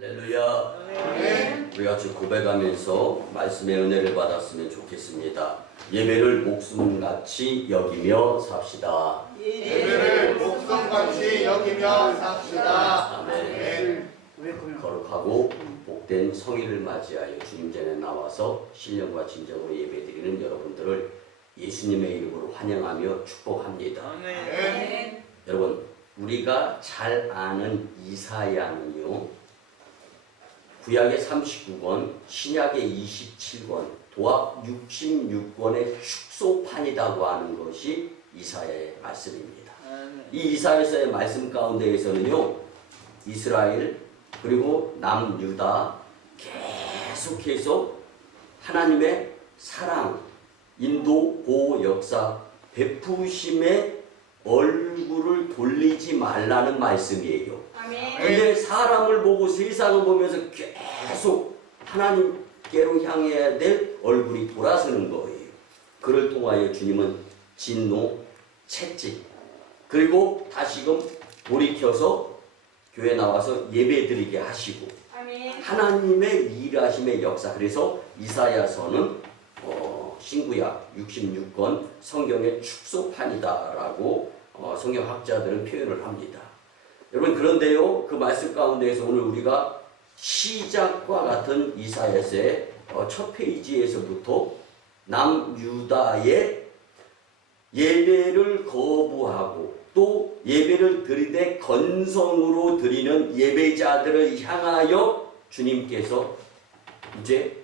할렐루야. 아멘. 우리 같이 고백하면서 말씀의 은혜를 받았으면 좋겠습니다. 예배를 목숨같이 여기며 삽시다. 예배를 목숨같이 여기며 삽시다. 아멘. 거룩하고 복된 성일을 맞이하여 주님 전에 나와서 신령과 진정으로 예배드리는 여러분들을 예수님의 이름으로 환영하며 축복합니다. 아멘. 여러분, 우리가 잘 아는 이사야는요, 구약의 39권, 신약의 27권, 도합 66권의 축소판이라고 하는 것이 이사야의 말씀입니다. 이 이사야서의 말씀 가운데에서는요, 이스라엘 그리고 남유다 계속해서 하나님의 사랑, 인도, 보호, 역사, 베푸심의 얼굴을 돌리지 말라는 말씀이에요. 근데 사람을 보고 세상을 보면서 계속 하나님께로 향해야 될 얼굴이 돌아서는 거예요. 그를 통하여 주님은 진노, 채찍, 그리고 다시금 돌이켜서 교회 나와서 예배드리게 하시고 하나님의 일하심의 역사. 그래서 이사야서는 신구약 66권 성경의 축소판이다라고 성경학자들은 표현을 합니다. 여러분, 그런데요, 그 말씀 가운데에서 오늘 우리가 시작과 같은 이사야서의 첫 페이지에서부터 남유다의 예배를 거부하고 또 예배를 드리되 건성으로 드리는 예배자들을 향하여 주님께서 이제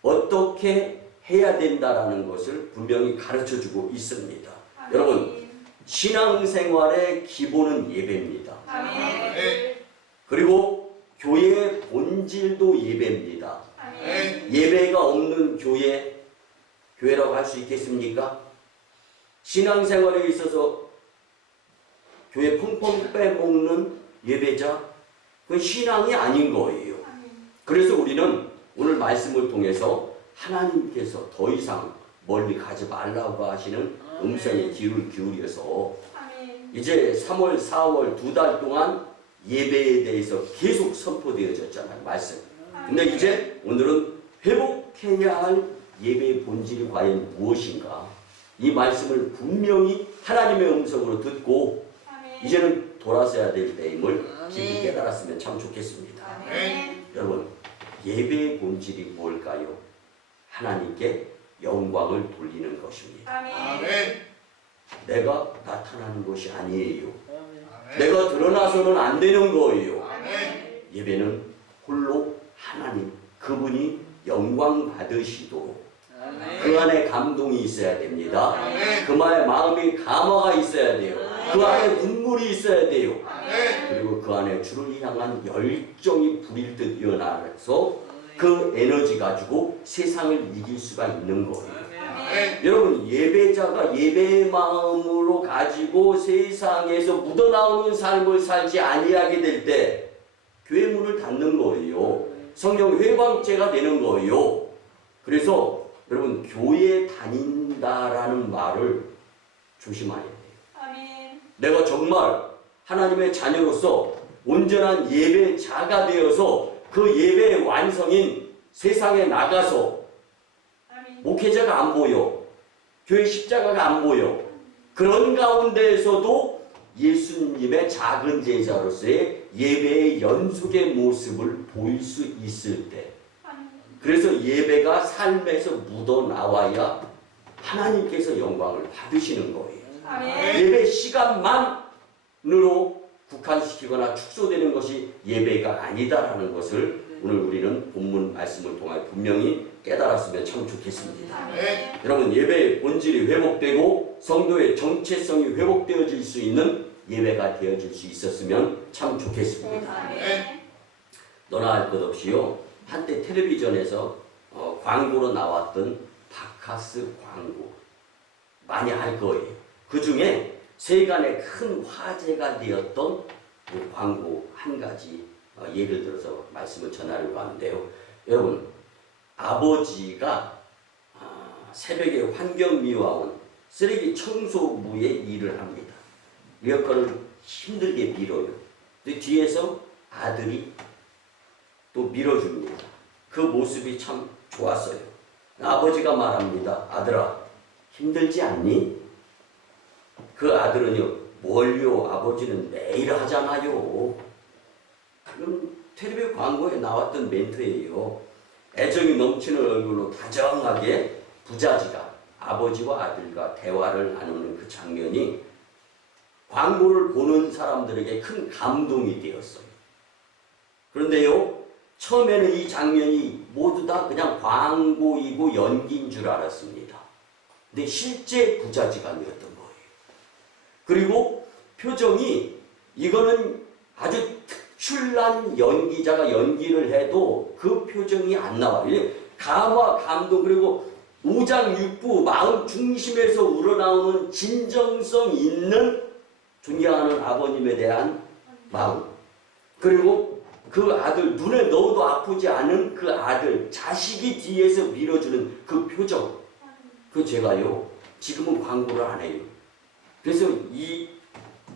어떻게 해야 된다라는 것을 분명히 가르쳐주고 있습니다. 아멘. 여러분, 신앙생활의 기본은 예배입니다. 아멘. 그리고 교회의 본질도 예배입니다. 아멘. 예배가 없는 교회라고 할 수 있겠습니까? 신앙생활에 있어서 교회 펑펑 빼먹는 예배자, 그건 신앙이 아닌 거예요. 그래서 우리는 오늘 말씀을 통해서 하나님께서 더 이상 멀리 가지 말라고 하시는 음성에 귀를 기울여서 이제 3월, 4월 2달 동안 예배에 대해서 계속 선포되어졌잖아요. 말씀. 근데 이제 오늘은 회복해야 할 예배의 본질이 과연 무엇인가? 이 말씀을 분명히 하나님의 음성으로 듣고 이제는 돌아서야 될 때임을 깊이 깨달았으면 참 좋겠습니다. 여러분, 예배의 본질이 뭘까요? 하나님께 영광을 돌리는 것입니다. 아멘. 내가 나타나는 것이 아니에요. 아멘. 내가 드러나서는 안 되는 거예요. 아멘. 예배는 홀로 하나님, 그분이 영광 받으시도록 그 안에 감동이 있어야 됩니다. 아멘. 그 마음에 감화가 있어야 돼요. 그 안에 눈물이 있어야 돼요. 아멘. 그리고 그 안에 주를 향한 열정이 불일 듯 일어나서 그 에너지 가지고 세상을 이길 수가 있는 거예요. 아멘. 여러분, 예배자가 예배의 마음으로 가지고 세상에서 묻어나오는 삶을 살지 아니하게 될 때 교회 문을 닫는 거예요. 성령 회방죄가 되는 거예요. 그래서 여러분, 교회 다닌다라는 말을 조심해야 돼요. 내가 정말 하나님의 자녀로서 온전한 예배자가 되어서 그 예배의 완성인 세상에 나가서 목회자가 안 보여, 교회 십자가가 안 보여, 그런 가운데에서도 예수님의 작은 제자로서의 예배의 연속의 모습을 보일 수 있을 때, 그래서 예배가 삶에서 묻어나와야 하나님께서 영광을 받으시는 거예요. 예배 시간만으로 국한시키거나 축소되는 것이 예배가 아니다라는 것을 오늘 우리는 본문 말씀을 통해 분명히 깨달았으면 참 좋겠습니다. 아멘. 여러분, 예배의 본질이 회복되고 성도의 정체성이 회복되어질 수 있는 예배가 되어질 수 있었으면 참 좋겠습니다. 아멘. 너나 할 것 없이요, 한때 텔레비전에서 광고로 나왔던 바카스 광고 많이 알 거예요. 그 중에 세간의 큰 화제가 되었던 그 광고 한 가지 예를 들어서 말씀을 전하려고 하는데요. 여러분, 아버지가 새벽에 환경미화원 쓰레기 청소부의 일을 합니다. 리어커를 힘들게 밀어요. 근데 뒤에서 아들이 또 밀어줍니다. 그 모습이 참 좋았어요. 아버지가 말합니다. 아들아, 힘들지 않니? 그 아들은요, 뭘요? 아버지는 매일 하잖아요. 그럼 텔레비전 광고에 나왔던 멘트예요. 애정이 넘치는 얼굴로 다정하게 부자지가 아버지와 아들과 대화를 나누는 그 장면이 광고를 보는 사람들에게 큰 감동이 되었어요. 그런데요, 처음에는 이 장면이 모두 다 그냥 광고이고 연기인 줄 알았습니다. 근데 실제 부자지간이었던 거예요. 그리고 표정이, 이거는 아주 특출난 연기자가 연기를 해도 그 표정이 안 나와요. 감화, 감동, 그리고 우장육부, 마음 중심에서 우러나오는 진정성 있는 존경하는 아버님에 대한 마음, 그리고 그 아들, 눈에 넣어도 아프지 않은 그 아들, 자식이 뒤에서 밀어주는 그 표정, 그 제가요, 지금은 광고를 안 해요. 그래서 이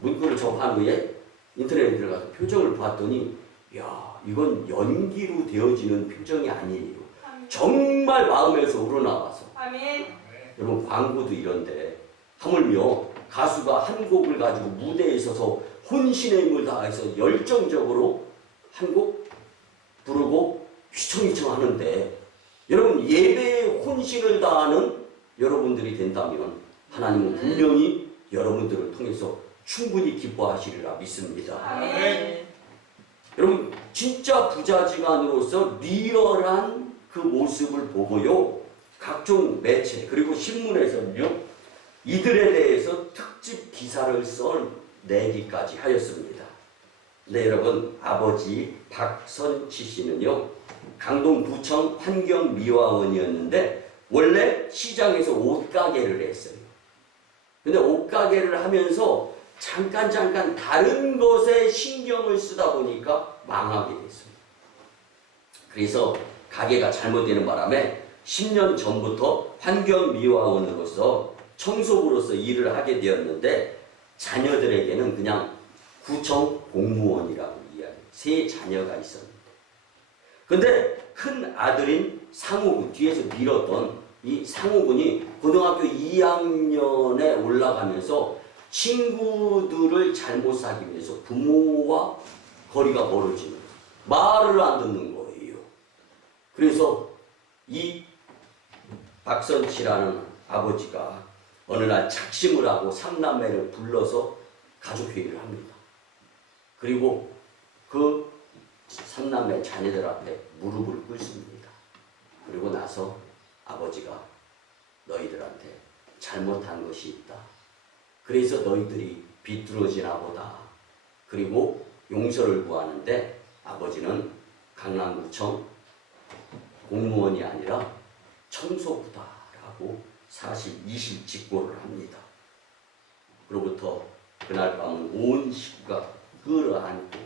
문구를 접한 후에 인터넷에 들어가서 표정을 봤더니, 야, 이건 연기로 되어지는 표정이 아니에요. 정말 마음에서 우러나와서. 아멘. 여러분, 광고도 이런데 하물며 가수가 한 곡을 가지고 무대에 서서 혼신의 힘을 다해서 열정적으로 한 곡 부르고 휘청휘청 하는데, 여러분, 예배에 혼신을 다하는 여러분들이 된다면 하나님은 분명히 여러분들을 통해서 충분히 기뻐하시리라 믿습니다. 아멘. 여러분, 진짜 부자지간으로서 리얼한 그 모습을 보고요, 각종 매체 그리고 신문에서는요, 이들에 대해서 특집 기사를 써내기까지 하였습니다. 네, 여러분, 아버지 박선치 씨는요, 강동구청 환경미화원이었는데 원래 시장에서 옷가게를 했어요. 근데 옷가게를 하면서 잠깐 다른 것에 신경을 쓰다 보니까 망하게 됐습니다. 그래서 가게가 잘못되는 바람에 10년 전부터 환경미화원으로서 청소부로서 일을 하게 되었는데, 자녀들에게는 그냥 구청 공무원이라고 이야기해요. 3 자녀가 있었는데. 근데 큰 아들인 상우군, 뒤에서 밀었던 이 상우군이 고등학교 2학년에 올라가면서 친구들을 잘못 사귀기 위해서 부모와 거리가 멀어지는, 말을 안 듣는 거예요. 그래서 이 박선치라는 아버지가 어느 날 작심을 하고 3남매를 불러서 가족회의를 합니다. 그리고 그 3남매 자녀들 앞에 무릎을 꿇습니다. 그리고 나서 아버지가 너희들한테 잘못한 것이 있다. 그래서 너희들이 비뚤어지나 보다. 그리고 용서를 구하는데, 아버지는 강남구청 공무원이 아니라 청소부다라고 사실 이실직고를 합니다. 그로부터 그날 밤은 온 식구가 끌어안고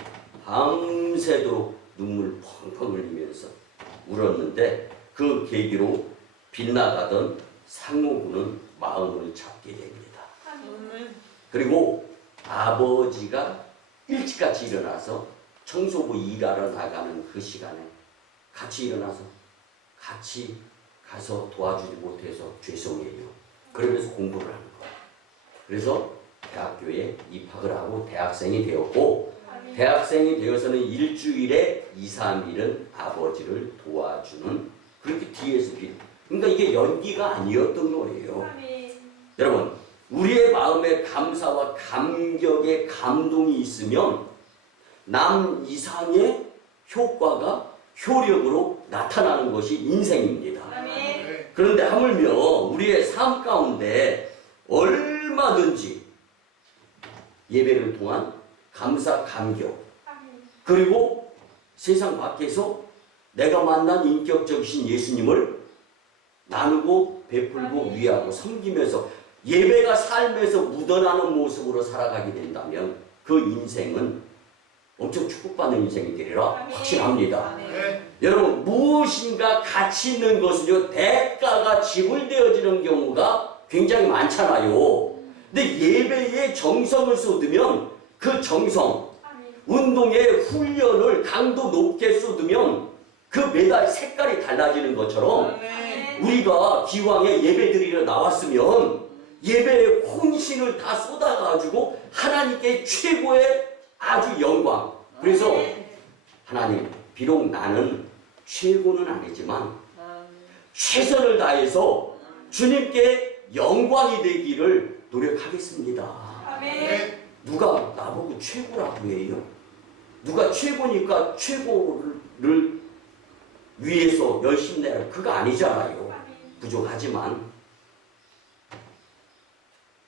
밤새도록 눈물 펑펑 흘리면서 울었는데, 그 계기로 빗나가던 상호군은 마음을 잡게 됩니다. 그리고 아버지가 일찍같이 일어나서 청소부 일하러 나가는 그 시간에 같이 일어나서 같이 가서 도와주지 못해서 죄송해요. 그러면서 공부를 하는 거예요. 그래서 대학교에 입학을 하고 대학생이 되었고, 대학생이 되어서는 일주일에 2, 3일은 아버지를 도와주는, 그렇게 뒤에서 그러니까 이게 연기가 아니었던 거예요. 여러분, 우리의 마음에 감사와 감격의 감동이 있으면 남 이상의 효과가 효력으로 나타나는 것이 인생입니다. 그런데 하물며 우리의 삶 가운데 얼마든지 예배를 통한 감사, 감격, 그리고 세상 밖에서 내가 만난 인격적이신 예수님을 나누고 베풀고 위하고 섬기면서 예배가 삶에서 묻어나는 모습으로 살아가게 된다면 그 인생은 엄청 축복받는 인생이 되리라 확신합니다. 여러분, 무엇인가 가치 있는 것은요, 대가가 지불되어지는 경우가 굉장히 많잖아요. 근데 예배에 정성을 쏟으면 그 정성, 운동에 훈련을 강도 높게 쏟으면 그 매달 색깔이 달라지는 것처럼 우리가 기왕에 예배드리러 나왔으면 예배의 혼신을 다 쏟아가지고 하나님께 최고의 아주 영광. 그래서 하나님, 비록 나는 최고는 아니지만 최선을 다해서 주님께 영광이 되기를 노력하겠습니다. 누가 나보고 최고라고 해요? 누가 최고니까 최고를 위해서 열심히 내라. 그거 아니잖아요. 부족하지만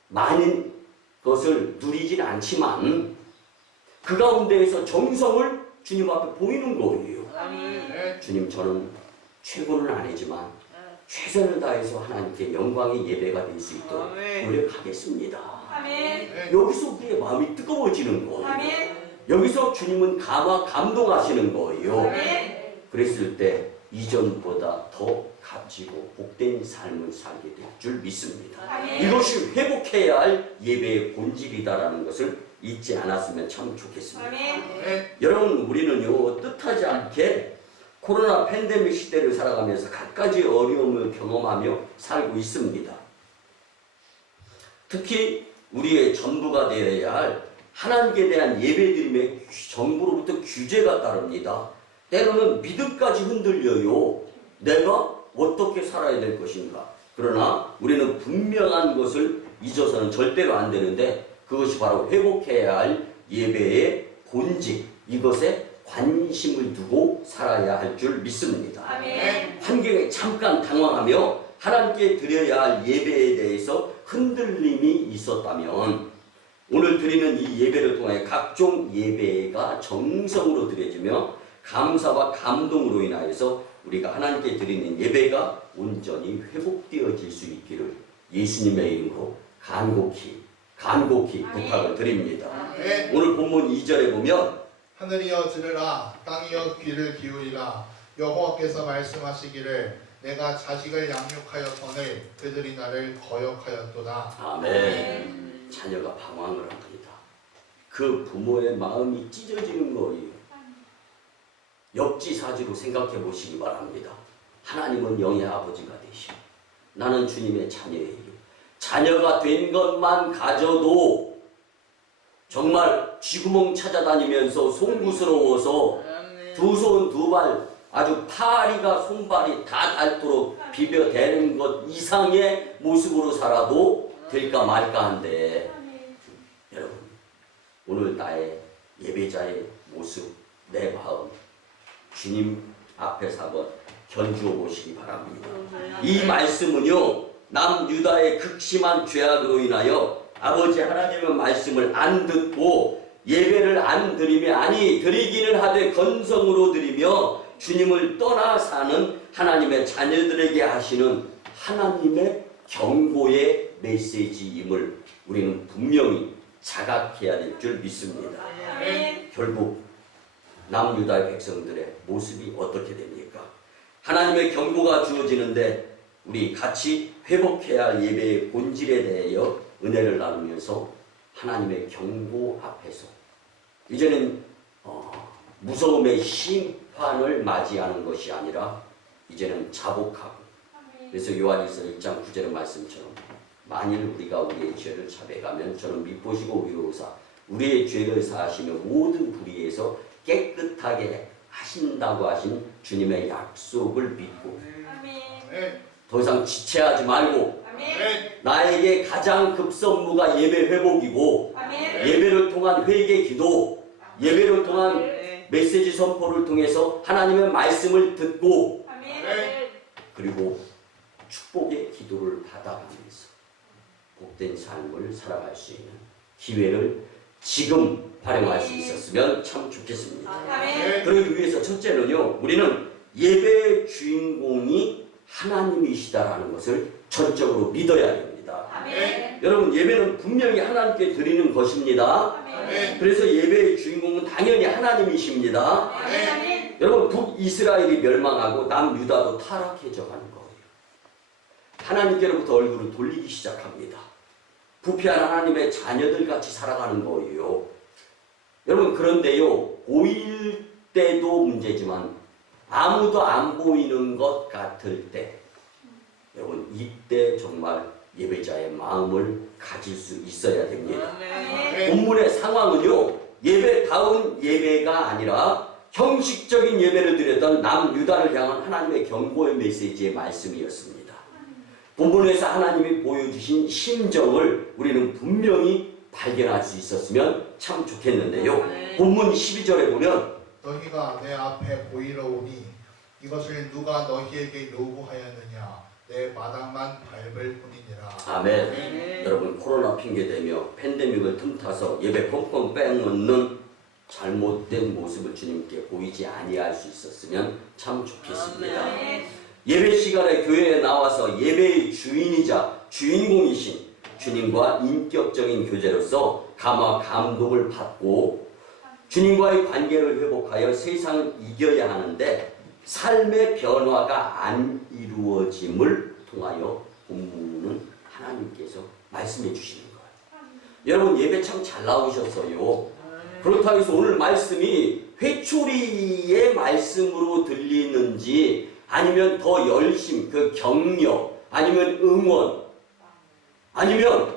많은 것을 누리진 않지만 그 가운데에서 정성을 주님 앞에 보이는 거예요. 주님, 저는 최고는 아니지만 최선을 다해서 하나님께 영광의 예배가 될 수 있도록 노력하겠습니다. 여기서 우리의 마음이 뜨거워지는 거예요. 여기서 주님은 감동하시는 거예요. 그랬을 때 이전보다 더 값지고 복된 삶을 살게 될 줄 믿습니다. 이것이 회복해야 할 예배의 본질이다라는 것을 잊지 않았으면 참 좋겠습니다. 여러분, 우리는요, 뜻하지 않게 코로나 팬데믹 시대를 살아가면서 갖가지 어려움을 경험하며 살고 있습니다. 특히 우리의 전부가 되어야 할 하나님께 대한 예배드림에 정부로부터 규제가 따릅니다. 때로는 믿음까지 흔들려요. 내가 어떻게 살아야 될 것인가. 그러나 우리는 분명한 것을 잊어서는 절대로 안 되는데 그것이 바로 회복해야 할 예배의 본질, 이것에 관심을 두고 살아야 할 줄 믿습니다. 환경에 잠깐 당황하며 하나님께 드려야 할 예배에 대해서 흔들림이 있었다면 오늘 드리는 이 예배를 통해 각종 예배가 정성으로 드려지며 감사와 감동으로 인하여서 우리가 하나님께 드리는 예배가 온전히 회복되어질 수 있기를 예수님의 이름으로 간곡히 부탁을 드립니다. 오늘 본문 2절에 보면 하늘이여 들으라, 땅이여 귀를 기울이라. 여호와께서 말씀하시기를 내가 자식을 양육하였거늘 그들이 나를 거역하였도다. 아멘. 자녀가 방황을 합니다. 그 부모의 마음이 찢어지는 거예요. 역지사지로 생각해 보시기 바랍니다. 하나님은 영의 아버지가 되시고 나는 주님의 자녀예요. 자녀가 된 것만 가져도 정말 쥐구멍 찾아다니면서 송구스러워서 두 손 두 발 아주 파리가 손발이 다 닳도록 비벼대는 것 이상의 모습으로 살아도 될까 말까 한데 여러분, 오늘 나의 예배자의 모습, 내 마음 주님 앞에서 한번 견주어 보시기 바랍니다. 이 말씀은요, 남유다의 극심한 죄악으로 인하여 아버지 하나님의 말씀을 안 듣고 예배를 안 드리며, 아니 드리기는 하되 건성으로 드리며 주님을 떠나 사는 하나님의 자녀들에게 하시는 하나님의 경고의 메시지임을 우리는 분명히 자각해야 될 줄 믿습니다. 결국 남유다의 백성들의 모습이 어떻게 됩니까? 하나님의 경고가 주어지는데 우리 같이 회복해야 할 예배의 본질에 대하여 은혜를 나누면서 하나님의 경고 앞에서 이제는 무서움의 심판을 맞이하는 것이 아니라 이제는 자복하고, 그래서 요한일서 1장 9절의 말씀처럼 만일 우리가 우리의 죄를 자백하면 저는 미보시고 위로우사 우리의 죄를 사하시며 모든 불의에서 깨끗하게 하신다고 하신 주님의 약속을 믿고 더 이상 지체하지 말고 나에게 가장 급선무가 예배 회복이고 예배를 통한 회개 기도, 예배를 통한 메시지 선포를 통해서 하나님의 말씀을 듣고 그리고 축복의 기도를 받아가면서 복된 삶을 살아갈 수 있는 기회를 지금 활용할 수 있었으면 참 좋겠습니다. 그러기 위해서 첫째는요, 우리는 예배의 주인공이 하나님이시다라는 것을 전적으로 믿어야 됩니다. 여러분, 예배는 분명히 하나님께 드리는 것입니다. 그래서 예배의 주인공은 당연히 하나님이십니다. 여러분, 북이스라엘이 멸망하고 남유다도 타락해져 가는 거예요. 하나님께로부터 얼굴을 돌리기 시작합니다. 부패한 하나님의 자녀들 같이 살아가는 거예요. 여러분, 그런데요, 5일 때도 문제지만 아무도 안 보이는 것 같을 때, 여러분 이때 정말 예배자의 마음을 가질 수 있어야 됩니다. 본문의 상황은요, 예배다운 예배가 아니라 형식적인 예배를 드렸던 남유다를 향한 하나님의 경고의 메시지의 말씀이었습니다. 본문에서 하나님이 보여주신 심정을 우리는 분명히 발견할 수 있었으면 참 좋겠는데요. 본문 12절에 보면 너희가 내 앞에 보이러 오니 이것을 누가 너희에게 요구하였느냐 내 마당만 밟을 뿐이니라. 아멘. 여러분 코로나 핑계대며 팬데믹을 틈타서 예배 펑펑 빼놓는 잘못된 모습을 주님께 보이지 아니할 수 있었으면 참 좋겠습니다. 예배 시간에 교회에 나와서 예배의 주인이자 주인공이신 주님과 인격적인 교제로서 감화 감동을 받고 주님과의 관계를 회복하여 세상을 이겨야 하는데 삶의 변화가 안 이루어짐을 통하여 본문은 하나님께서 말씀해 주시는 거예요. 여러분 예배 참 잘 나오셨어요. 그렇다고 해서 오늘 말씀이 회초리의 말씀으로 들리는지 아니면 더 열심, 그 격려, 아니면 응원, 아니면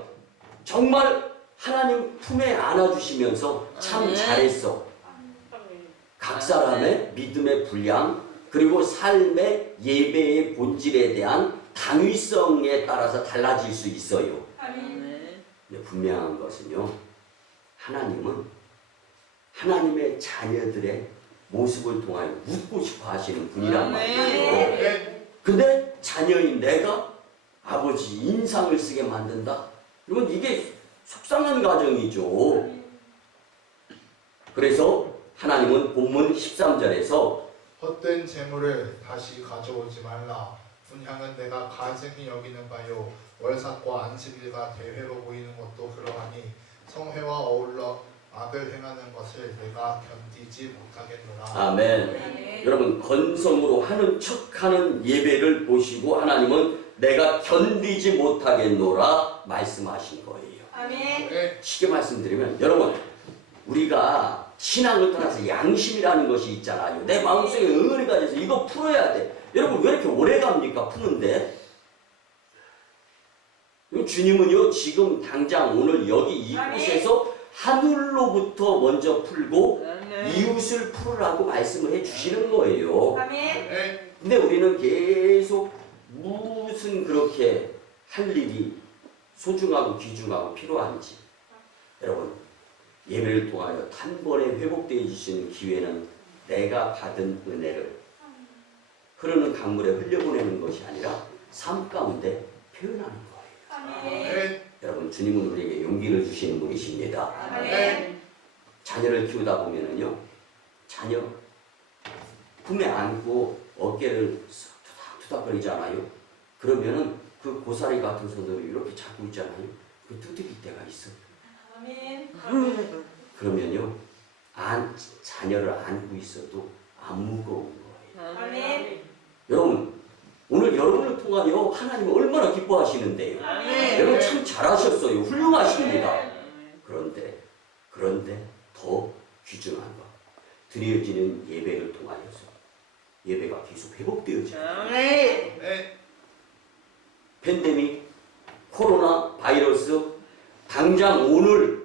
정말 하나님 품에 안아주시면서 참 잘했어. 각 사람의 믿음의 분량 그리고 삶의 예배의 본질에 대한 당위성에 따라서 달라질 수 있어요. 근데 분명한 것은요, 하나님은 하나님의 자녀들의 모습을 통하여 묻고 싶어 하시는 분이란 말이에요. 근데 자녀인 내가 아버지 인상을 쓰게 만든다? 그러면 이게 속상한 가정이죠. 그래서 하나님은 본문 13절에서 헛된 재물을 다시 가져오지 말라. 분향은 내가 가증히 여기는 바요. 월삭과 안식일과 대회로 보이는 것도 그러하니 성회와 어울러 악을 행하는 것을 내가 견디지 못하겠노라. 아멘. 여러분 건성으로 하는 척하는 예배를 보시고 하나님은 내가 견디지 못하겠노라 말씀하신 거예요. 쉽게 말씀드리면 여러분 우리가 신앙을 떠나서 양심이라는 것이 있잖아요. 내 마음속에 응어리 가져서 이거 풀어야 돼. 여러분 왜 이렇게 오래 갑니까? 푸는데 주님은요 지금 당장 오늘 여기 이곳에서 하늘로부터 먼저 풀고 이웃을 풀으라고 말씀을 해주시는 거예요. 근데 우리는 계속 무슨 그렇게 할 일이 소중하고 귀중하고 필요한지 여러분 예배를 통하여 단번에 회복되어 주시는 기회는 내가 받은 은혜를 흐르는 강물에 흘려보내는 것이 아니라 삶 가운데 표현하는 거예요. 여러분 주님은 우리에게 용기를 주시는 분이십니다. 자녀를 키우다 보면은요 자녀 품에 안고 어깨를 투닥투닥거리잖아요. 그러면은 그 고사리 같은 손으로 이렇게 잡고 있잖아요. 그 두드릴 때가 있어요. 그러면요 자녀를 안고 있어도 안 무거운 거예요. 여러분 오늘 여러분을 통하여 하나님은 얼마나 기뻐하시는데요. 여러분 참 잘하셨어요. 훌륭하십니다. 그런데 더 귀중한 것 드려지는 예배를 통하여서 예배가 계속 회복되어져요. 팬데믹, 코로나 바이러스 당장 오늘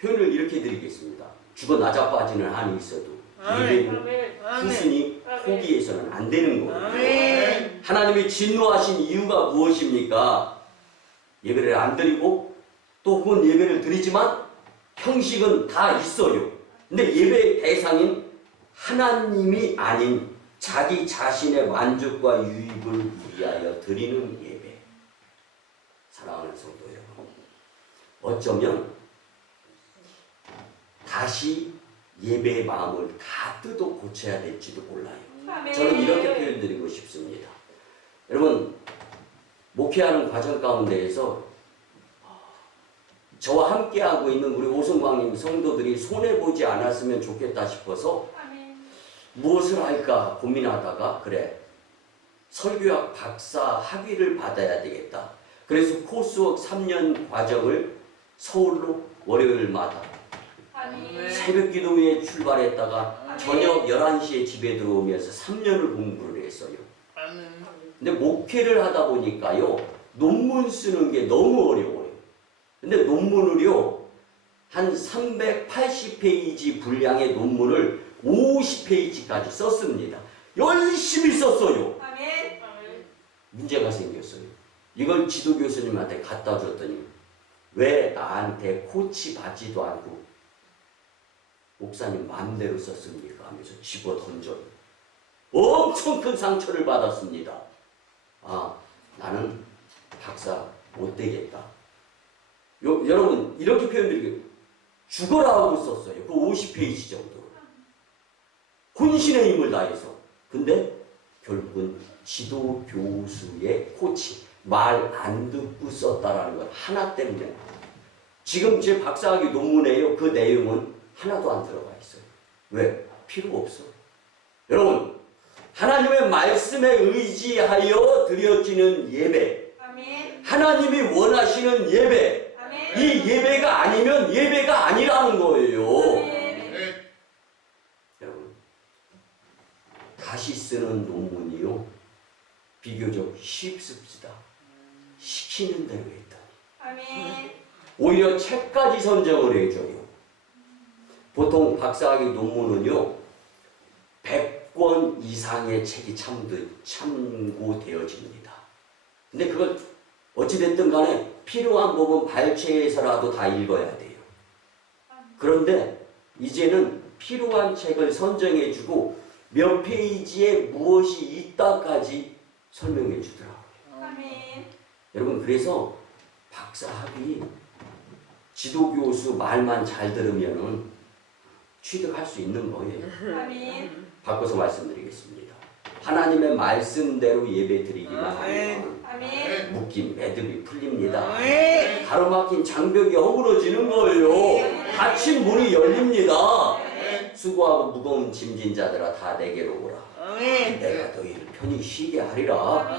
표현을 이렇게 드리겠습니다. 죽어 나자빠지는 한이 있어도 예배는 꾸준히 포기해서는 안 되는 거예요. 하나님이 진노하신 이유가 무엇입니까? 예배를 안 드리고 또 혹은 예배를 드리지만 형식은 다 있어요. 근데 예배의 대상인 하나님이 아닌 자기 자신의 만족과 유익을 위하여 드리는 예배. 사랑하는 성도 여러분, 어쩌면 다시 예배의 마음을 다 뜯어 고쳐야 될지도 몰라요. 저는 이렇게 표현드리고 싶습니다. 여러분 목회하는 과정 가운데에서 저와 함께하고 있는 우리 오성광님 성도들이 손해보지 않았으면 좋겠다 싶어서 무엇을 할까 고민하다가 그래 설교학 박사 학위를 받아야 되겠다. 그래서 코스웍 3년 과정을 서울로 월요일마다 아멘. 새벽 기도 후에 출발했다가 저녁 11시에 집에 들어오면서 3년을 공부를 했어요. 근데 목회를 하다 보니까요, 논문 쓰는 게 너무 어려워요. 근데 논문을요, 한 380페이지 분량의 논문을 50페이지까지 썼습니다. 열심히 썼어요. 아멘. 문제가 생겼어요. 이걸 지도 교수님한테 갖다 줬더니 왜 나한테 코치 받지도 않고 목사님 마음대로 썼습니까? 하면서 집어 던져요. 엄청 큰 상처를 받았습니다. 아, 나는 박사 못 되겠다. 여러분, 이렇게 표현드리게 죽어라 하고 썼어요. 그 50페이지 정도. 혼신의 힘을 다해서. 근데 결국은 지도 교수의 코치, 말 안 듣고 썼다라는 건 하나 때문에. 지금 제 박사학위 논문에요. 그 내용은 하나도 안 들어가 있어요. 왜? 필요 없어. 여러분, 하나님의 말씀에 의지하여 드려지는 예배, 아멘. 하나님이 원하시는 예배, 아멘. 이 예배가 아니면 예배가 아니라는 거예요. 아멘. 여러분, 다시 쓰는 논문이요, 비교적 쉽습니다. 시키는 대로 했더니. 아멘. 오히려 책까지 선정을 해줘요. 보통 박사학위 논문은요, 100권 이상의 책이 참고되어집니다. 근데 그걸 어찌됐든 간에 필요한 부분 발췌해서라도 다 읽어야 돼요. 그런데 이제는 필요한 책을 선정해주고 몇 페이지에 무엇이 있다까지 설명해 주더라고요. 아멘. 여러분, 그래서 박사학위 지도교수 말만 잘 들으면은 취득할 수 있는 거예요. 아멘. 바꿔서 말씀드리겠습니다. 하나님의 말씀대로 예배 드리기만 하면 아멘. 묶인 매듭이 풀립니다. 가로막힌 장벽이 허물어지는 거예요. 닫힌 문이 열립니다. 수고하고 무거운 짐진 자들아 다 내게로 오라. 내가 너희를 편히 쉬게 하리라.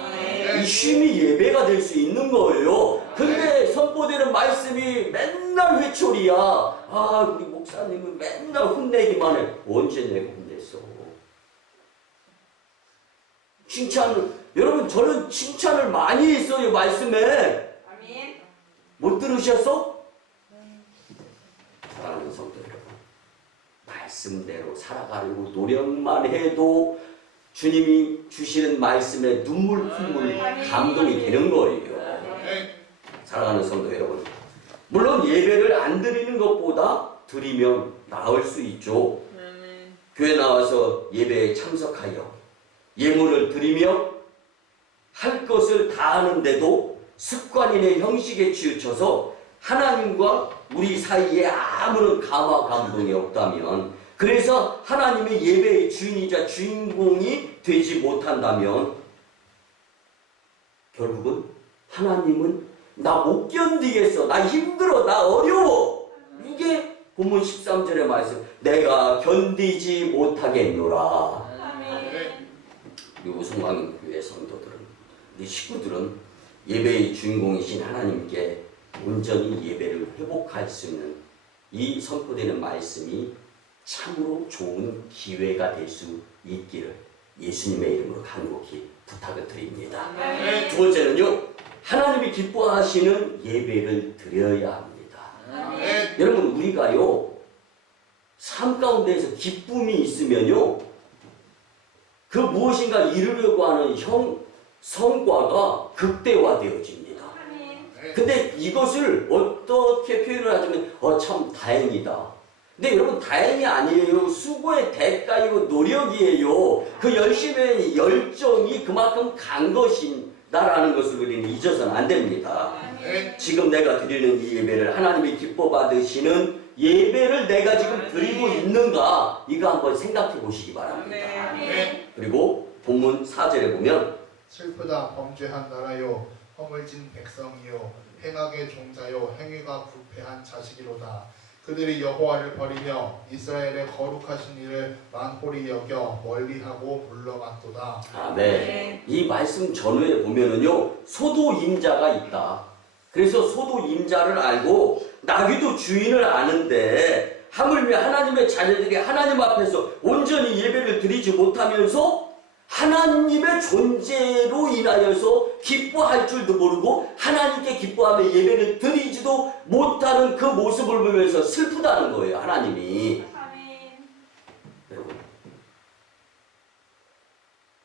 이 쉼이 예배가 될 수 있는 거예요. 근데 선포되는 말씀이 맨날 회초리야. 아, 우리 목사님은 맨날 혼내기만 해. 언제 내가 혼냈어? 칭찬을, 여러분, 저는 칭찬을 많이 했어요, 말씀에. 아멘. 못 들으셨어? 사랑하는 성도 여러분, 말씀대로 살아가려고 노력만 해도 주님이 주시는 말씀에 눈물 콧물 감동이 되는 거예요. 사랑하는 성도 여러분, 물론 예배를 안 드리는 것보다 드리면 나을 수 있죠. 교회 나와서 예배에 참석하여 예물을 드리며 할 것을 다 하는데도 습관인의 형식에 치우쳐서 하나님과 우리 사이에 아무런 감화 감동이 없다면, 그래서 하나님의 예배의 주인이자 주인공이 되지 못한다면 결국은 하나님은 나 못 견디겠어, 나 힘들어, 나 어려워, 이게 본문 13절의 말씀, 내가 견디지 못하겠노라. 아멘. 그리고 송광교회 성도들은, 우리 식구들은 예배의 주인공이신 하나님께 온전히 예배를 회복할 수 있는 이 선포되는 말씀이 참으로 좋은 기회가 될 수 있기를 예수님의 이름으로 간곡히 부탁을 드립니다. 두 번째는요, 하나님이 기뻐하시는 예배를 드려야 합니다. 여러분, 우리가요, 삶 가운데에서 기쁨이 있으면요, 그 무엇인가 이루려고 하는 성과가 극대화되어집니다. 근데 이것을 어떻게 표현을 하자면 참 다행이다. 근데 여러분, 다행이 아니에요. 수고의 대가이고 노력이에요. 그 열심의 열정이 그만큼 간 것이다라는 것을 우리는 잊어서는 안 됩니다. 지금 내가 드리는 이 예배를 하나님이 기뻐 받으시는 예배를 내가 지금 드리고 있는가, 이거 한번 생각해 보시기 바랍니다. 그리고 본문 4절에 보면 슬프다 범죄한 나라요 허물진 백성이요 행악의 종자요 행위가 부패한 자식이로다. 그들이 여호와를 버리며 이스라엘의 거룩하신 이를 만홀히 여겨 멀리하고 물러갔도다. 아멘. 이 말씀 전후에 보면은요, 소도임자가 있다. 그래서 소도임자를 알고 나귀도 주인을 아는데 하물며 하나님의 자녀들이 하나님 앞에서 온전히 예배를 드리지 못하면서 하나님의 존재로 인하여서 기뻐할 줄도 모르고 하나님께 기뻐하며 예배를 드리지도 못하는 그 모습을 보면서 슬프다는 거예요. 하나님이. 아멘. 여러분,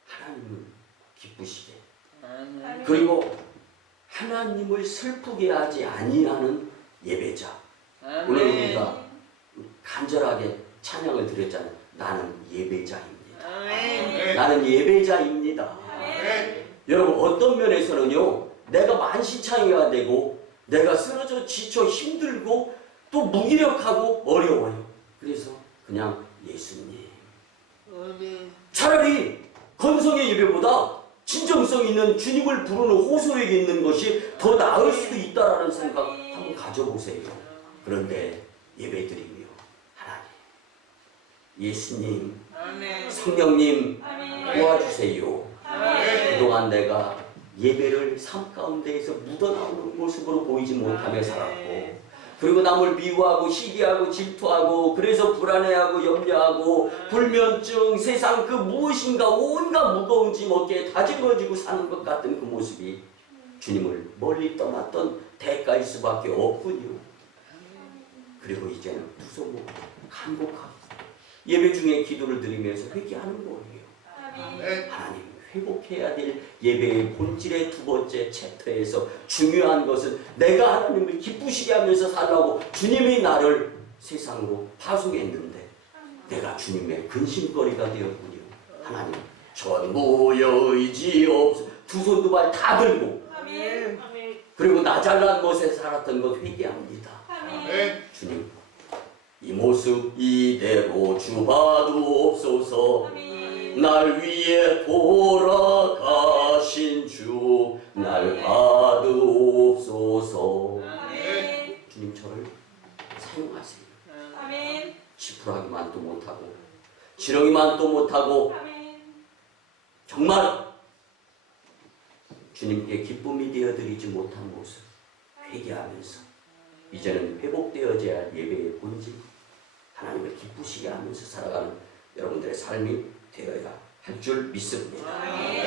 하나님은 기쁘시게 그리고 하나님을 슬프게 하지 아니하는 예배자. 오늘 우리가 간절하게 찬양을 드렸잖아요. 나는 예배자입니다. 나는 예배자입니다. 여러분, 어떤 면에서는요, 내가 만신창이가 되고 내가 쓰러져 지쳐 힘들고 또 무기력하고 어려워요. 그래서 그냥 예수님. 차라리 건성의 예배보다 진정성 있는 주님을 부르는 호소력이 있는 것이 더 나을 수도 있다라는 생각 한번 가져보세요. 그런데 예배드리며 하나님, 예수님, 성령님 도와주세요. 그동안 내가 예배를 삶 가운데에서 묻어나오는 모습으로 보이지 못하며 살았고, 그리고 남을 미워하고 시기하고 질투하고 그래서 불안해하고 염려하고 불면증, 세상 그 무엇인가 온갖 무거운 짐 어깨에 다짐어지고 사는 것 같은 그 모습이 주님을 멀리 떠났던 대가일 수밖에 없군요. 그리고 이제는 두 손 모으고 간곡하게 예배 중에 기도를 드리면서 회개하는 거예요. 하나님, 회복해야 될 예배의 본질의 두 번째 챕터에서 중요한 것은 내가 하나님을 기쁘시게 하면서 살라고 주님이 나를 세상으로 파송했는데 내가 주님의 근심거리가 되었군요. 하나님, 전부여 의지없어 두 손 두 발 다 들고 그리고 나 잘난 것에 살았던 것 회개합니다. 주님, 이 모습 이대로 주봐두옵소서. 날 위해 돌아가신 주 날 받으옵소서. 주님, 저를 사용하세요. 지푸라기만도 못하고 지렁이만도 못하고 정말 주님께 기쁨이 되어드리지 못한 모습 회개하면서 이제는 회복되어져야 할 예배의 본질, 하나님을 기쁘시게 하면서 살아가는 여러분들의 삶이 되어야 할 줄 믿습니다.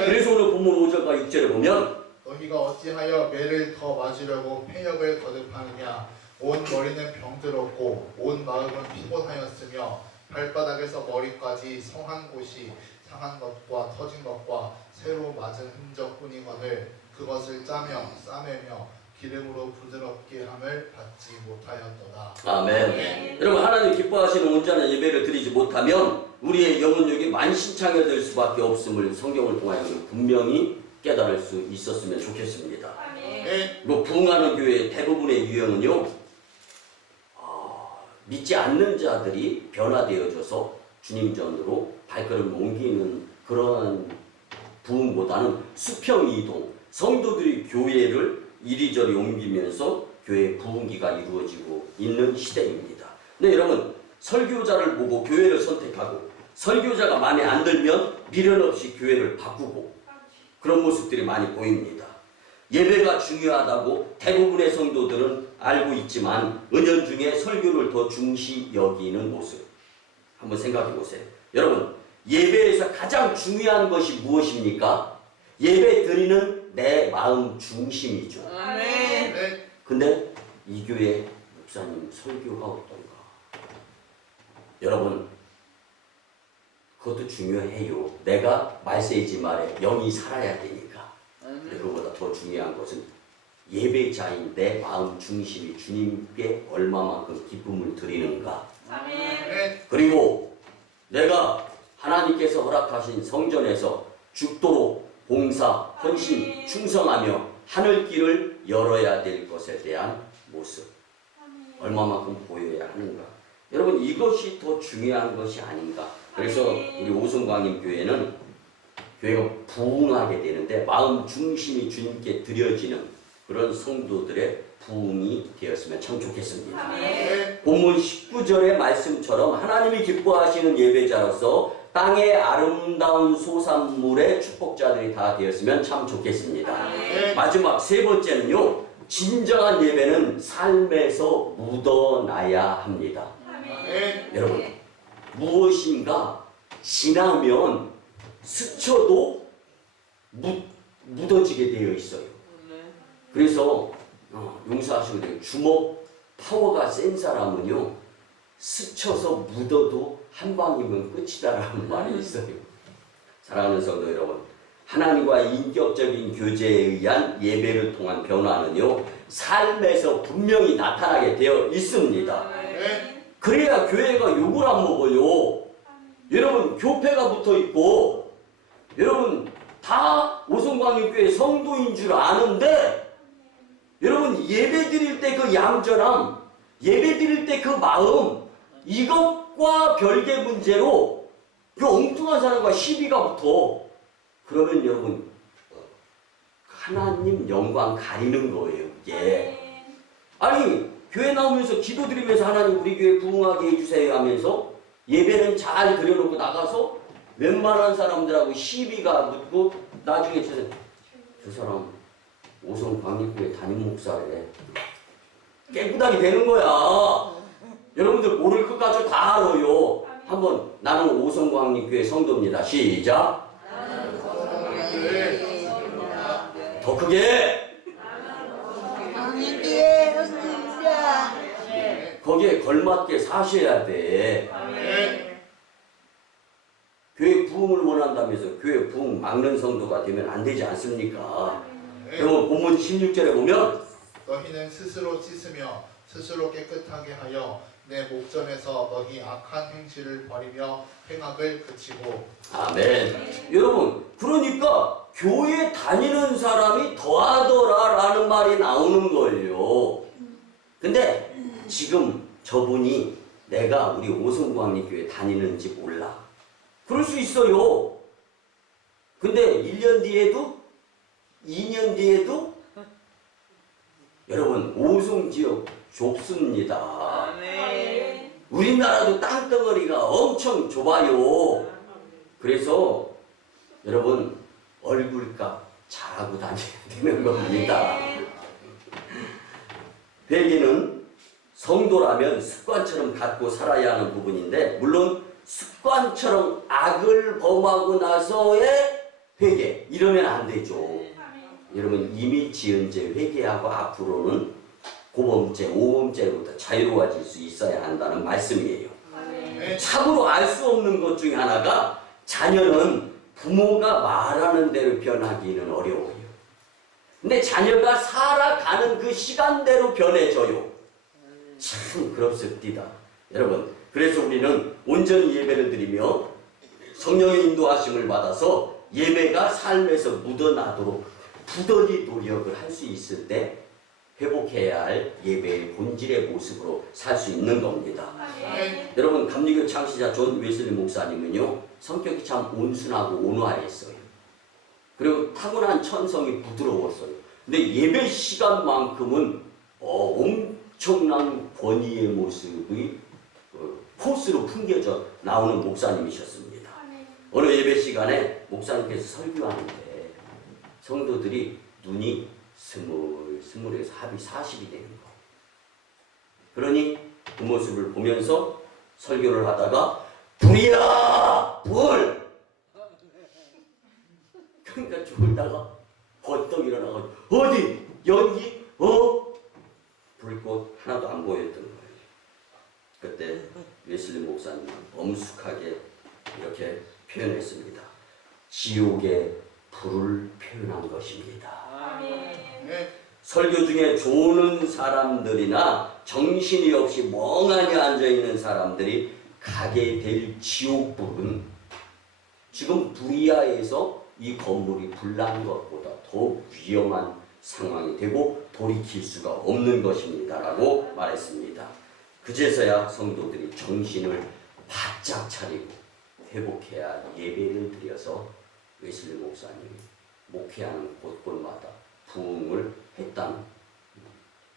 그래서 오늘 본문 5절과 6절에 보면 너희가 어찌하여 매를 더 맞으려고 폐역을 거듭하느냐. 온 머리는 병들었고 온 마음은 피곤하였으며 발바닥에서 머리까지 성한 곳이 상한 것과 터진 것과 새로 맞은 흔적뿐이거늘 그것을 짜며 싸매며 기름으로 부드럽게 함을 받지 못하였도다. 아멘. 여러분, 하나님 기뻐하시는 온전한 예배를 드리지 못하면 우리의 영혼력이 만신창이될 수밖에 없음을 성경을 통하여 분명히 깨달을 수 있었으면 좋겠습니다. 뭐 부흥하는 교회의 대부분의 유형은요, 믿지 않는 자들이 변화되어져서 주님 전으로 발걸음을 옮기는 그런 부흥보다는 수평 이동, 성도들이 교회를 이리저리 옮기면서 교회 부흥기가 이루어지고 있는 시대입니다. 근데 여러분, 설교자를 보고 교회를 선택하고 설교자가 마음에 안 들면 미련 없이 교회를 바꾸고 그런 모습들이 많이 보입니다. 예배가 중요하다고 대부분의 성도들은 알고 있지만 은연중에 설교를 더 중시 여기는 모습 한번 생각해 보세요. 여러분, 예배에서 가장 중요한 것이 무엇입니까? 예배 드리는 내 마음 중심이죠. 근데 이 교회 목사님 설교가 어떤가? 여러분, 그것도 중요해요. 내가 말세이지 말에 영이 살아야 되니까. 근데 그보다 더 중요한 것은 예배자인 내 마음 중심이 주님께 얼마만큼 기쁨을 드리는가. 그리고 내가 하나님께서 허락하신 성전에서 죽도록 봉사, 헌신, 충성하며 하늘길을 열어야 될 것에 대한 모습 얼마만큼 보여야 하는가. 여러분, 이것이 더 중요한 것이 아닌가. 그래서 우리 오성광림 교회는 교회가 부흥하게 되는데 마음 중심이 주님께 드려지는 그런 성도들의 부흥이 되었으면 참 좋겠습니다. 본문 19절의 말씀처럼 하나님이 기뻐하시는 예배자로서 땅의 아름다운 소산물의 축복자들이 다 되었으면 참 좋겠습니다. 마지막 세 번째는요, 진정한 예배는 삶에서 묻어나야 합니다. 여러분, 무엇인가 지나면 스쳐도 묻어지게 되어 있어요. 그래서 용서하시면 돼요. 주먹 파워가 센 사람은요, 스쳐서 묻어도 한 방이면 끝이다라는 말이 있어요. 사랑하는 성도 여러분, 하나님과의 인격적인 교제에 의한 예배를 통한 변화는요, 삶에서 분명히 나타나게 되어 있습니다. 그래야 교회가 욕을 안 먹어요. 여러분, 교패가 붙어 있고, 여러분 다 오송광역교회 성도인 줄 아는데, 여러분 예배 드릴 때 그 얌전함, 예배 드릴 때 그 마음, 이것과 별개 문제로 그 엉뚱한 사람과 시비가 붙어. 그러면 여러분 하나님 영광 가리는 거예요, 이게. 아니, 교회 나오면서 기도드리면서 하나님 우리 교회 부흥하게 해주세요 하면서 예배는 잘 드려놓고 나가서 웬만한 사람들하고 시비가 붙고 나중에 저 사람 오송광역교회 담임 목사래. 깨끗하게 되는 거야. 여러분들 모를 것까지 다 알아요. 한번 나는 오송광역교회 성도입니다. 시작. 더 크게. 거기에 걸맞게 사셔야 돼. 교회 부흥을 원한다면서 교회 부흥 막는 성도가 되면 안 되지 않습니까? 그러면 본문 16절에 보면 너희는 스스로 씻으며 스스로 깨끗하게 하여 내 목전에서 너희 악한 행실을 버리며 행악을 그치고. 아멘. 여러분, 그러니까 교회 다니는 사람이 더하더라라는 말이 나오는 거예요. 근데 지금 저분이 내가 우리 오송광역교회 다니는지 몰라. 그럴 수 있어요. 근데 1년 뒤에도 2년 뒤에도 여러분 오송지역 좁습니다. 우리나라도 땅덩어리가 엄청 좁아요. 그래서 여러분 얼굴값 잘하고 다녀야 되는 겁니다. 회개는 성도라면 습관처럼 갖고 살아야 하는 부분인데, 물론 습관처럼 악을 범하고 나서의 회개, 이러면 안 되죠. 여러분 이미 지은 죄 회개하고 앞으로는 고범죄, 오범죄로부터 자유로워질 수 있어야 한다는 말씀이에요. 참으로 알 수 없는 것 중에 하나가 자녀는 부모가 말하는 대로 변하기는 어려워요. 근데 자녀가 살아가는 그 시간대로 변해져요. 참 그렇습니다. 여러분, 그래서 우리는 온전히 예배를 드리며 성령의 인도하심을 받아서 예배가 삶에서 묻어나도록 부단히 노력을 할 수 있을 때 회복해야 할 예배의 본질의 모습으로 살 수 있는 겁니다. 여러분, 감리교 창시자 존 웨슬리 목사님은요, 성격이 참 온순하고 온화했어요. 그리고 타고난 천성이 부드러웠어요. 근데 예배 시간만큼은 엄청난 권위의 모습이 포스로 풍겨져 나오는 목사님이셨습니다. 어느 예배 시간에 목사님께서 설교하는데 성도들이 눈이 스물에서 합이 40이 되는 거. 그러니 그 모습을 보면서 설교를 하다가 불이야! 불! 그러니까 졸다가 번떡 일어나가지고 어디? 연기? 불꽃 하나도 안 보였던 거예요. 그때 웨슬리 목사님은 엄숙하게 이렇게 표현했습니다. 지옥의 불을 표현한 것입니다. 설교 중에 조는 사람들이나 정신이 없이 멍하니 앉아있는 사람들이 가게 될 지옥불은 지금 부이아에서 이 건물이 불난 것보다 더 위험한 상황이 되고 돌이킬 수가 없는 것입니다 라고 말했습니다. 그제서야 성도들이 정신을 바짝 차리고 회복해야 예배를 드려서 웨슬리 목사님이 목회하는 곳곳마다 부흥을 했다는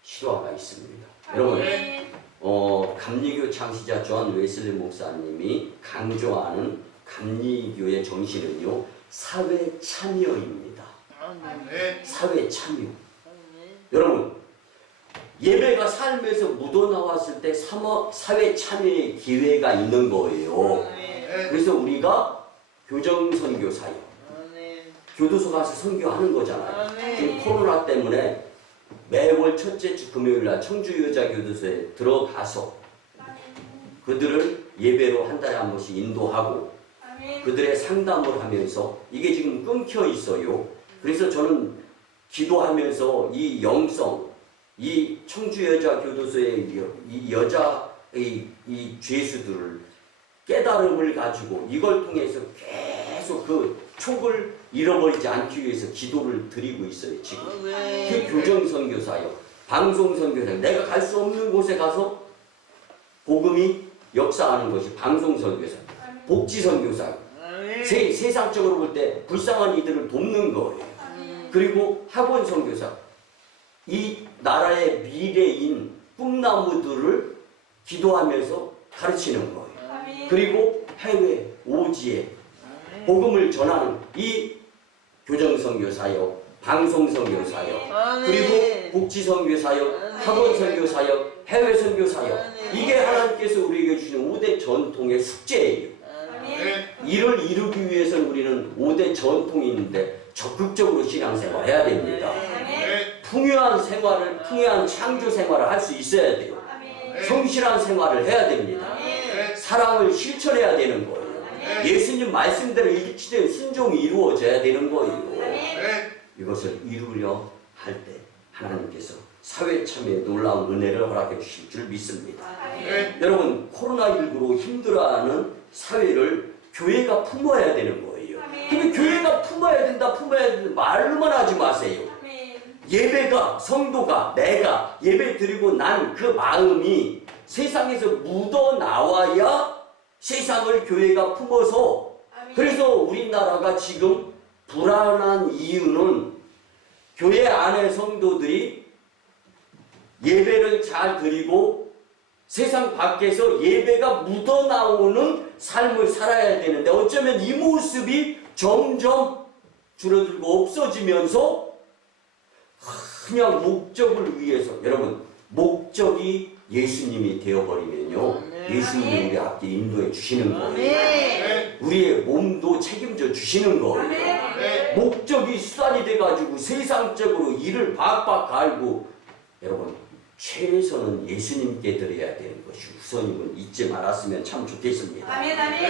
실화가 있습니다. 여러분, 감리교 창시자 존 웨슬리 목사님이 강조하는 감리교의 정신은요, 사회 참여입니다. 사회 참여. 여러분, 예배가 삶에서 묻어나왔을 때 사회 참여의 기회가 있는 거예요. 그래서 우리가 교정선교사요. 교도소 가서 선교하는 거잖아요. 지금 코로나 때문에 매월 첫째 주 금요일날 청주여자교도소에 들어가서 그들을 예배로 한 달에 한 번씩 인도하고 그들의 상담을 하면서 이게 지금 끊겨 있어요. 그래서 저는 기도하면서 이 영성, 이 청주여자교도소의 이 여자의 이 죄수들을 깨달음을 가지고 이걸 통해서 계속 그 촉을 잃어버리지 않기 위해서 기도를 드리고 있어요. 지금 그 교정선교사요, 방송선교사요. 내가 갈 수 없는 곳에 가서 복음이 역사하는 것이 방송선교사, 복지선교사. 세상적으로 볼 때 불쌍한 이들을 돕는 거예요. 그리고 학원선교사, 이 나라의 미래인 꿈나무들을 기도하면서 가르치는 거예요. 그리고 해외 오지에 복음을 전하는 이 교정선교사요, 방송선교사요, 그리고 복지선교사요, 학원선교사요, 해외선교사요. 이게 하나님께서 우리에게 주시는 5대 전통의 숙제예요. 이를 이루기 위해서는 우리는 5대 전통이 있는데 적극적으로 신앙생활을 해야 됩니다. 풍요한 생활을, 풍요한 창조 생활을 할 수 있어야 돼요. 성실한 생활을 해야 됩니다. 사랑을 실천해야 되는 거예요. 예수님 말씀대로 일치된 순종이 이루어져야 되는 거예요. 이것을 이루려 할 때 하나님께서 사회 참여에 놀라운 은혜를 허락해 주실 줄 믿습니다. 여러분, 코로나19로 힘들어하는 사회를 교회가 품어야 되는 거예요. 근데 교회가 품어야 된다, 품어야 된다 말로만 하지 마세요. 예배가, 성도가, 내가 예배 드리고 난 그 마음이 세상에서 묻어나와야 세상을 교회가 품어서, 그래서 우리나라가 지금 불안한 이유는 교회 안의 성도들이 예배를 잘 드리고 세상 밖에서 예배가 묻어나오는 삶을 살아야 되는데 어쩌면 이 모습이 점점 줄어들고 없어지면서 그냥 목적을 위해서, 여러분, 목적이 예수님이 되어버리면요, 예수님이 우리 앞에 인도해 주시는 거예요. 우리의 몸도 책임져 주시는 거예요. 목적이 수단이 돼가지고 세상적으로 일을 박박 갈고, 여러분, 최선은 예수님께 드려야 되는 것이 우선임을 잊지 말았으면 참 좋겠습니다.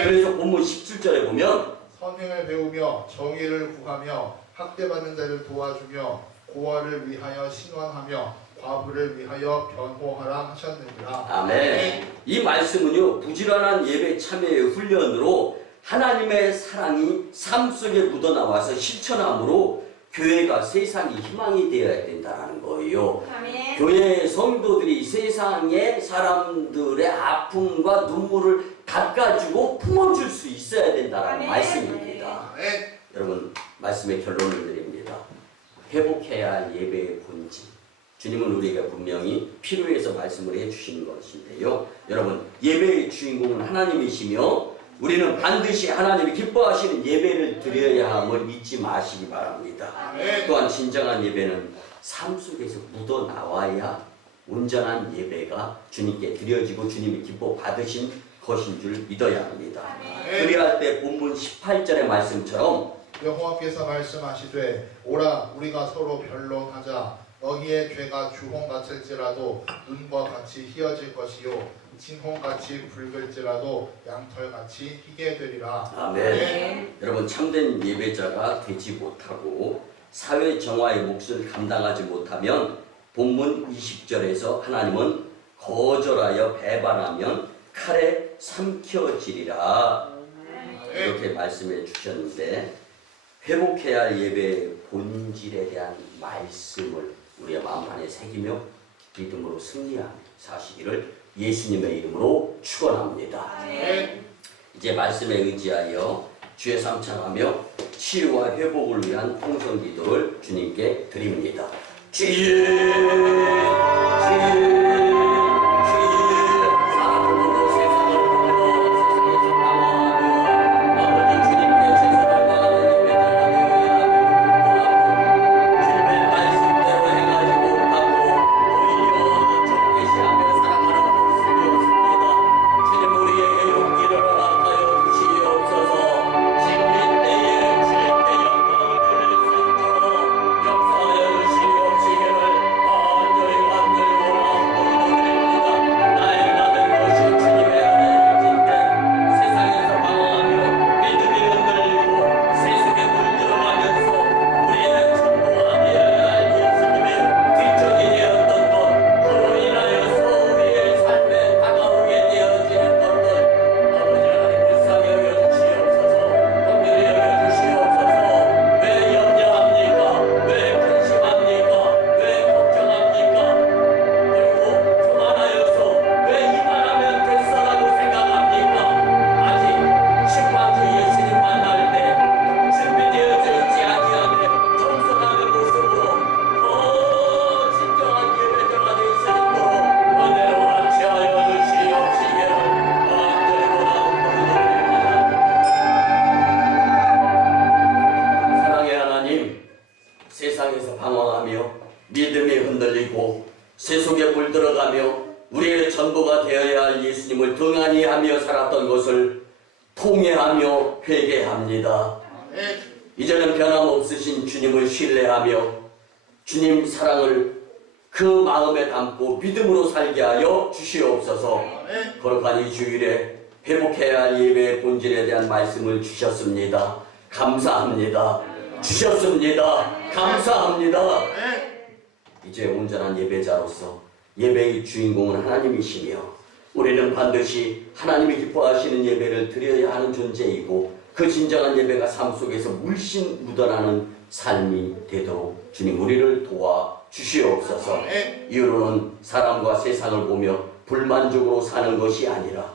그래서 본문 17절에 보면 선행을 배우며 정의를 구하며 학대받는 자를 도와주며 고아를 위하여 신원하며 과부를 위하여 변호하라 하셨느니라. 아멘. 이 말씀은요, 부지런한 예배 참여의 훈련으로 하나님의 사랑이 삶 속에 묻어나와서 실천함으로 교회가 세상의 희망이 되어야 된다는 거예요. 교회의 성도들이 세상의 사람들의 아픔과 눈물을 닦아주고 품어줄 수 있어야 된다는 말씀입니다. 여러분, 말씀의 결론을 드립니다. 회복해야 할 예배의 본질, 주님은 우리에게 분명히 필요해서 말씀을 해주시는 것인데요. 여러분, 예배의 주인공은 하나님이시며 우리는 반드시 하나님이 기뻐하시는 예배를 드려야 함을 잊지 마시기 바랍니다. 또한 진정한 예배는 삶 속에서 묻어나와야 온전한 예배가 주님께 드려지고 주님이 기뻐 받으신 것인 줄 믿어야 합니다. 그리할 때 본문 18절의 말씀처럼 여호와께서 말씀하시되 오라 우리가 서로 변론하자. 너희의 죄가 주홍 같을지라도 눈과 같이 희어질 것이요 진홍같이 붉을지라도 양털같이 희게 되리라. 아멘. 여러분, 참된 예배자가 되지 못하고 사회 정화의 몫을 감당하지 못하면 본문 20절에서 하나님은 거절하여 배반하면 칼에 삼켜지리라. 이렇게 말씀해 주셨는데, 회복해야 할 예배의 본질에 대한 말씀을 우리의 마음 안에 새기며 믿음으로 승리하는 사시기를 예수님의 이름으로 축원합니다. 이제 말씀에 의지하여 주의 삼창하며 치유와 회복을 위한 통성 기도를 주님께 드립니다. 주의 살며 살았던 것을 통회하며 회개합니다. 이제는 변함없으신 주님을 신뢰하며 주님 사랑을 그 마음에 담고 믿음으로 살게 하여 주시옵소서. 거룩한 이 주일에 회복해야 할 예배의 본질에 대한 말씀을 주셨습니다. 감사합니다. 주셨습니다. 감사합니다. 이제 온전한 예배자로서 예배의 주인공은 하나님이시며 우리는 반드시 하나님이 기뻐하시는 예배를 드려야 하는 존재이고 그 진정한 예배가 삶 속에서 물씬 묻어나는 삶이 되도록 주님 우리를 도와 주시옵소서. 이유로는 사람과 세상을 보며 불만족으로 사는 것이 아니라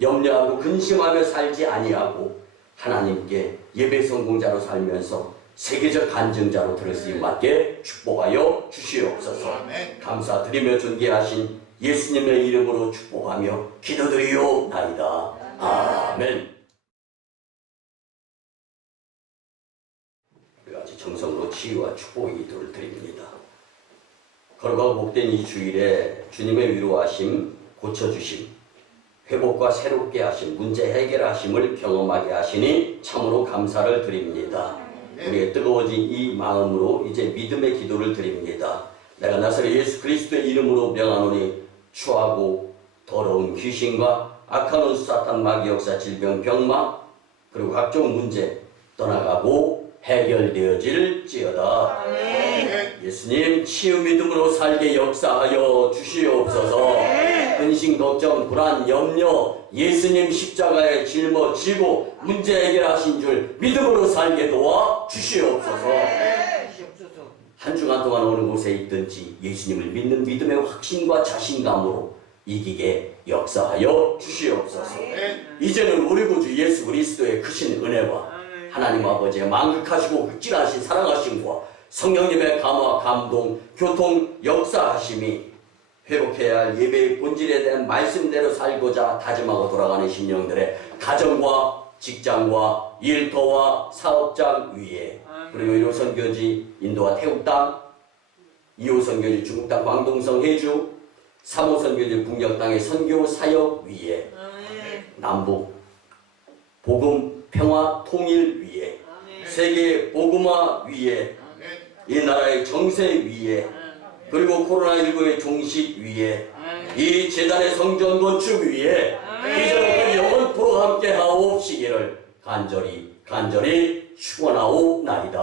염려하고 근심하며 살지 아니하고 하나님께 예배 성공자로 살면서 세계적 간증자로 들을 수 있게 축복하여 주시옵소서. 감사드리며 존귀하신 예수님의 이름으로 축복하며 기도드리옵나이다. 아멘. 우리같이 정성으로 치유와 축복의 기도를 드립니다. 거룩하고 복된 이 주일에 주님의 위로하심, 고쳐주심, 회복과 새롭게 하심, 문제 해결하심을 경험하게 하시니 참으로 감사를 드립니다. 우리의 뜨거워진 이 마음으로 이제 믿음의 기도를 드립니다. 내가 나사렛 예수 그리스도의 이름으로 명하노니 추하고 더러운 귀신과 악한 원수 사탄 마귀 역사 질병 병마 그리고 각종 문제 떠나가고 해결되어질지어다. 예수님 치유 믿음으로 살게 역사하여 주시옵소서. 근심 걱정 불안 염려 예수님 십자가에 짊어지고 문제 해결하신 줄 믿음으로 살게 도와 주시옵소서. 한 주간 동안 어느 곳에 있든지 예수님을 믿는 믿음의 확신과 자신감으로 이기게 역사하여 주시옵소서. 이제는 우리 구주 예수 그리스도의 크신 은혜와 하나님 아버지의 만극하시고 극진하신 사랑하심과 성령님의 감화 감동 교통 역사하심이 회복해야 할 예배의 본질에 대한 말씀대로 살고자 다짐하고 돌아가는 심령들의 가정과 직장과 일터와 사업장 위에 그리고 1호 선교지 인도와 태국 땅 2호 선교지 중국 땅 광동성 해주 3호 선교지 북녘 땅의 선교 사역 위에 남북 복음 평화 통일 위에 세계 복음화 위에 이 나라의 정세 위에 그리고 코로나19의 종식 위에 이 재단의 성전 건축 위에 이제부터 영원토록 함께 하옵시기를 간절히 축원하옵나이다.